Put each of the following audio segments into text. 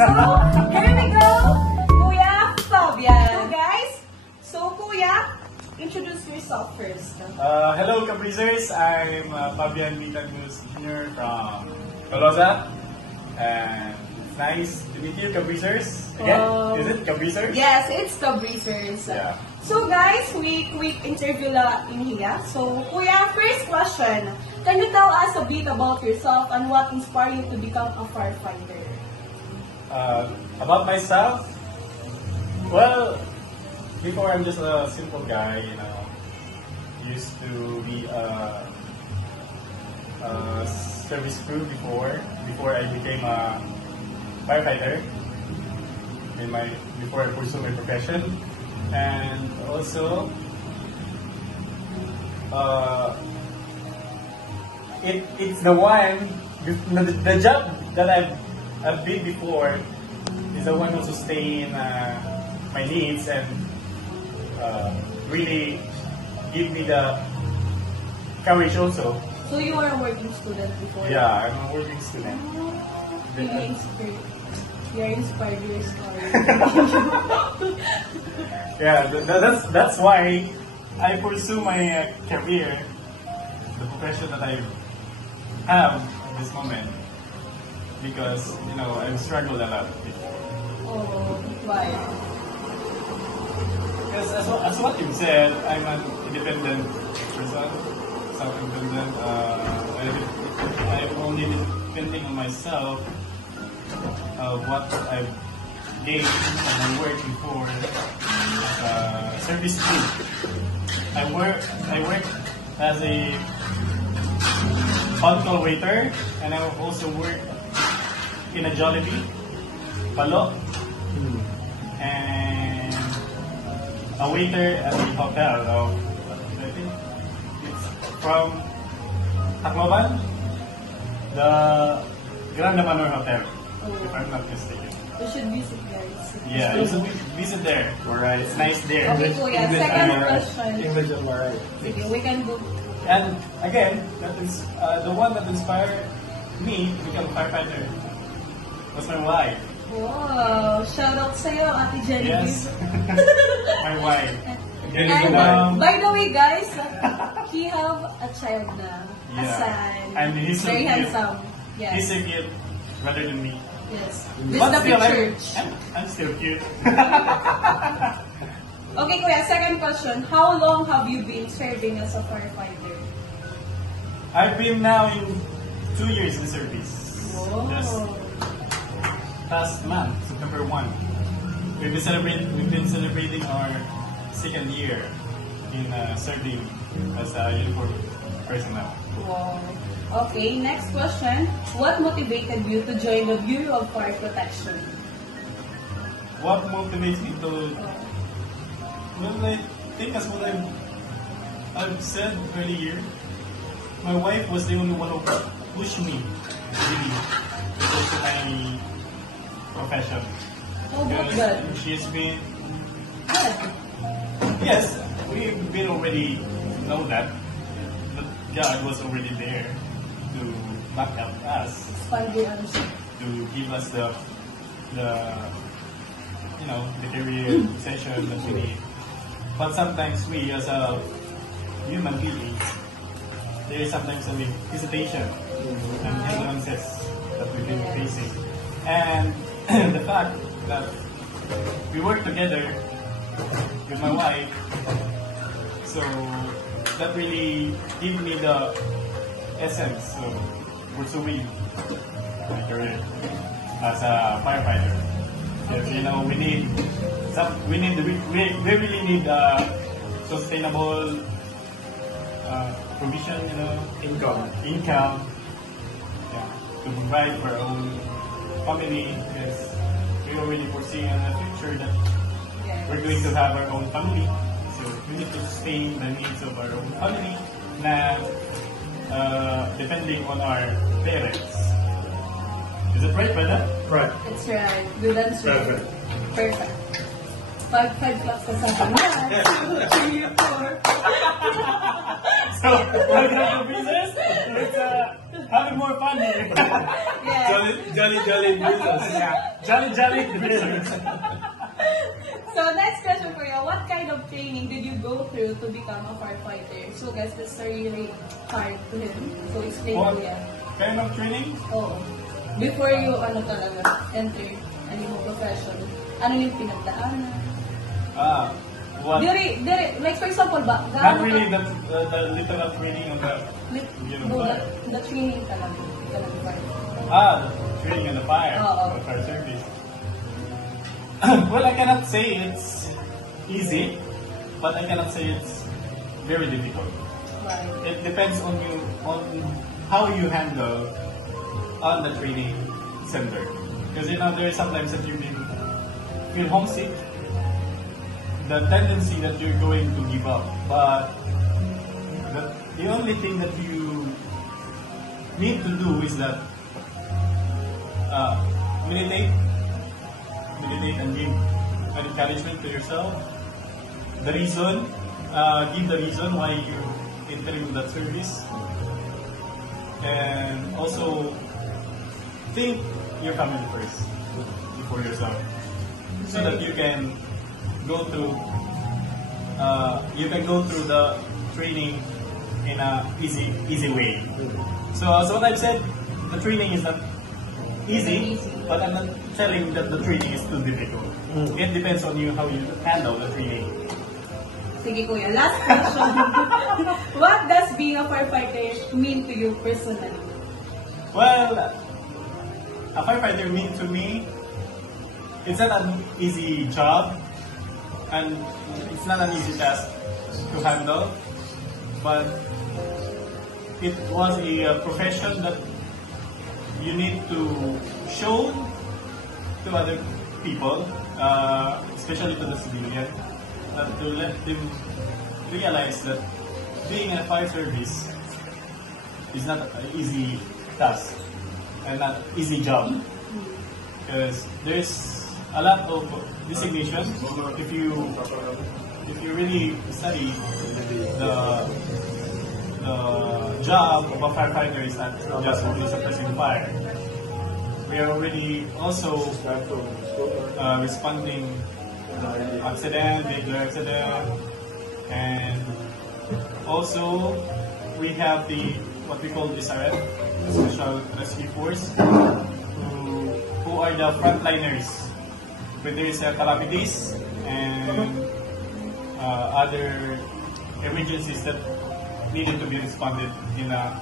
here we go, Kuya Fabian. So guys, Kuya, introduce yourself first. Hello, Cabrizers. I'm Fabian Vitangus Jr. from Tolosa. And it's nice to meet you, Cabrizers. Again, is it Cabrizers? Yes, it's Cabrizers. Yeah. So guys, we quick interview la in here. So Kuya, first question. Can you tell us a bit about yourself and what inspired you to become a firefighter? About myself, well, before I'm just a simple guy, you know, used to be a service crew before I became a firefighter before I pursue my profession, and also it's the one the job that I've been before is the one who sustain my needs and really give me the courage also. So you were a working student before? Yeah, I'm a working student. Really inspired. You're inspired your story. Yeah, that's why I pursue my career, the profession that I have at this moment, because you know I've struggled a lot before. Oh, why? Because as what you said, I'm an independent person, self-independent. I'm only depending on myself. What I've gained from my work before as a service crew. I work as a on-call waiter, and I also work in a Jollibee, Palo, and a waiter at the hotel of, I think it's from Tacloban, the Grand Manor Hotel, if I'm not mistaken. You should visit guys. Yeah, you should visit there. Alright, it's nice there. Okay, Kuya. Second question. English and alright. Okay, we can go. And again, that is the one that inspired me to become a firefighter was my wife. Wow! Shout out sa'yo, Ate Genevieve. Yes, my wife. And by the way, guys, he have a child na. A Yeah. son. And he's so very cute. handsome. Yes. He's so cute, rather than me. Yes. This But is the still, picture. I'm still cute. Okay, Kuya, second question. How long have you been serving as a firefighter? I've been now in 2 years in service. Wow. Just last month, September 1. We've been celebrating our second year in serving as a uniform personnel. Wow. Okay, next question. What motivated you to join the Bureau of Fire Protection? What motivates me to? Well, I think as what I've said earlier, my wife was the only one who pushed me really to pursue my profession. Oh, Because good. she's been, Good. yes, we've been already know that the God was already there to back up us, Expand your answer. to give us the you know, the career session that we need. But sometimes we, as a human beings, there is sometimes a hesitation and hindrances that we've been facing. And the fact that we work together with my wife, so that really gave me the essence of pursuing my career as a firefighter. Yes, you know, we really need sustainable provision, you know, income, yeah, to provide for our own family. Because we already foresee in the future that we're going to have our own family, so we need to sustain the needs of our own family, na depending on our parents. Is it right, brother? Right. That's right. Good answer. Perfect. Perfect. 5 claps ka sa akin. 2, 3, 4. So, welcome to business. Let's having more fun here. Yes. Jolly Noodles. Yeah. Jolly Noodles. So next question for you, what kind of training did you go through to become a firefighter? So guys, this is really hard to him. So explain What mo yan. kind of training? Oo. Before you talaga enter yung profession, ano yung pinagdaanan? What? Like for example ba? Not really the literal training on the The training talaga. the training on the fire. Oo. The fire service. Well, I cannot say it's easy, but I cannot say it's very difficult. Right. It depends on you, on how you handle on the training center. Because there are sometimes that you feel homesick, the tendency that you're going to give up. But the only thing that you need to do is that meditate and give an encouragement to yourself. The reason, give the reason why you entering that service, and also think your family first before yourself, so that you can go through the training in a easy way. So as what I've said, the training is not easy, but I'm not telling that the training is too difficult. It depends on you how you handle the training. Sige kuya, last question. What does being a firefighter mean to you personally? Well, a firefighter means to me, it's not an easy job, and it's not an easy task to handle, but it was a profession that you need to show to other people, especially to the civilian, to let them realize that being in a fire service is not an easy task and not easy job, because there's a lot of designation. If you really study the job of a firefighter is not just only suppressing fire. We are already also responding accident, vehicular accident, and also we have what we call SRF, Special Rescue Force, who are the frontliners when there is calamities and other emergencies that needed to be responded in a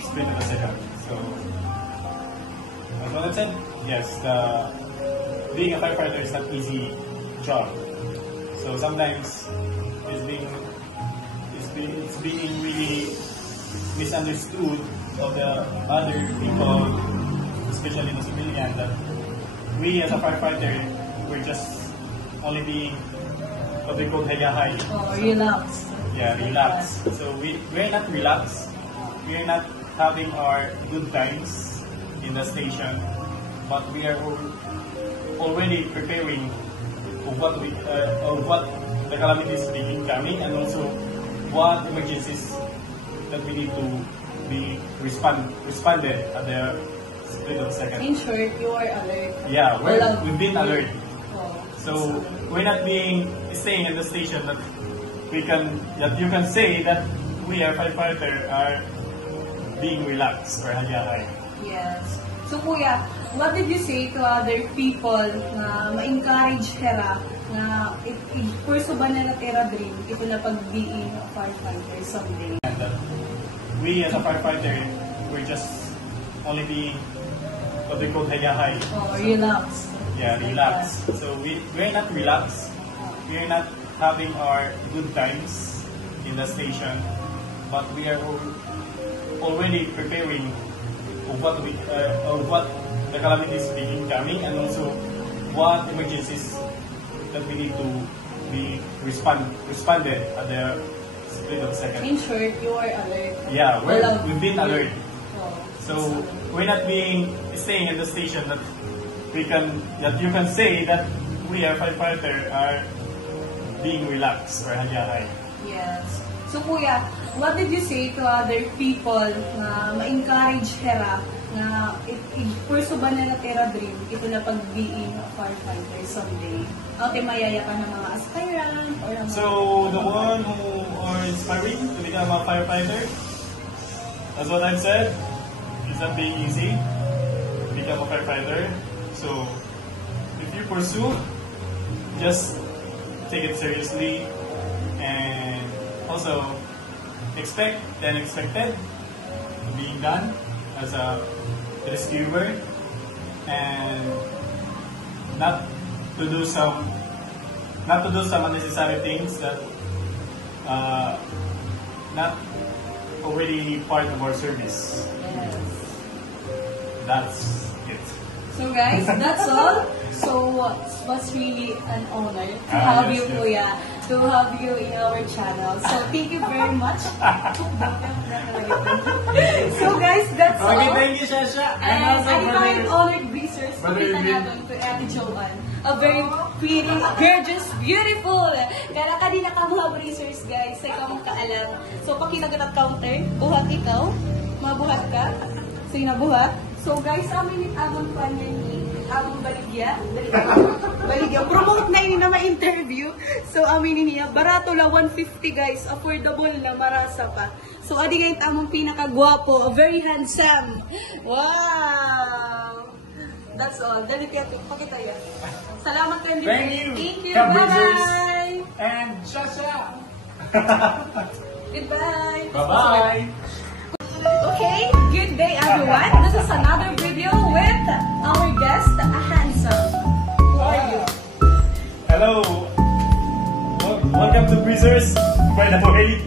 split of a second. So, as what I said, yes, being a firefighter is not easy job. So sometimes it's being really misunderstood of the other people, especially the civilian, that we as a firefighter, we're just only being what they call hayahay. Oh, relax. Yeah, relax. So we're not relaxed. We're not having our good times in the station, but we are already preparing of what the calamities begin coming, and also what emergencies that we need to be responded at the split of a second. In short, you are alert. Yeah, we've been alert. Oh, So we're not staying in the station that you can say that we are firefighter are being relaxed or hayahay. yes. So kuya, what did you say to other people na ma-encourage Hera na i-pursue ba nila Hera dream ito na pag-being a firefighter someday? And that we as a firefighter, we're just only being what they call hayahay. Oh, relax. Yeah, relax. So we're not relaxed. We're not having our good times in the station, but we are already preparing of what the calamities begin coming, and also what emergencies that we need to be responded at the split of a second. In short, you are alert. Yeah, we've been alert. Oh, So we're not staying in the station that you can say that we are firefighter are being relaxed or hayahay. yes. So kuya, what did you say to other people na ma-encourage Hera na purso ba na natira dream ito na pag being a firefighter someday. Okay, mayaya ka ng mga aspirant or ng mga... So, the one who are inspiring to become a firefighter, as what I've said, it's not being easy to become a firefighter. So, if you pursue, just take it seriously and also expect the unexpected being done as a rescuer and not to do some unnecessary things that not already part of our service. Yes. That's it. So guys, that's all. So it was really an honor to have Yes, you, yes. Kuya, to have you in our channel. So thank you very much. So guys, that's all. Okay, thank you, Shasha. And I honored breezers, pakita natin to Ate Joanne. A very pretty, gorgeous, beautiful. Kaya kanina ka mga breezers, guys. Sa ikaw mong kaalam. So, pakita ka ng counter. Buhat ikaw. Mabuhat ka. So, yung nabuhat. So, guys, amin among panyan ni among baligya. Baligya. Promote na ini na ma-interview. So, amin niya. Barato la 150, guys. Affordable na marasa pa. So, adi ngayon among pinakagwapo. Very handsome. Wow! That's all. Dali kaya pakita yan. Salamat kayo. Thank you. Thank you. Come, Bye-bye. And Shasha. Goodbye. Bye-bye. Okay, good day everyone. This is another video with our guest, Handsome. Who are you? Hello. Welcome to Breezers, by the way.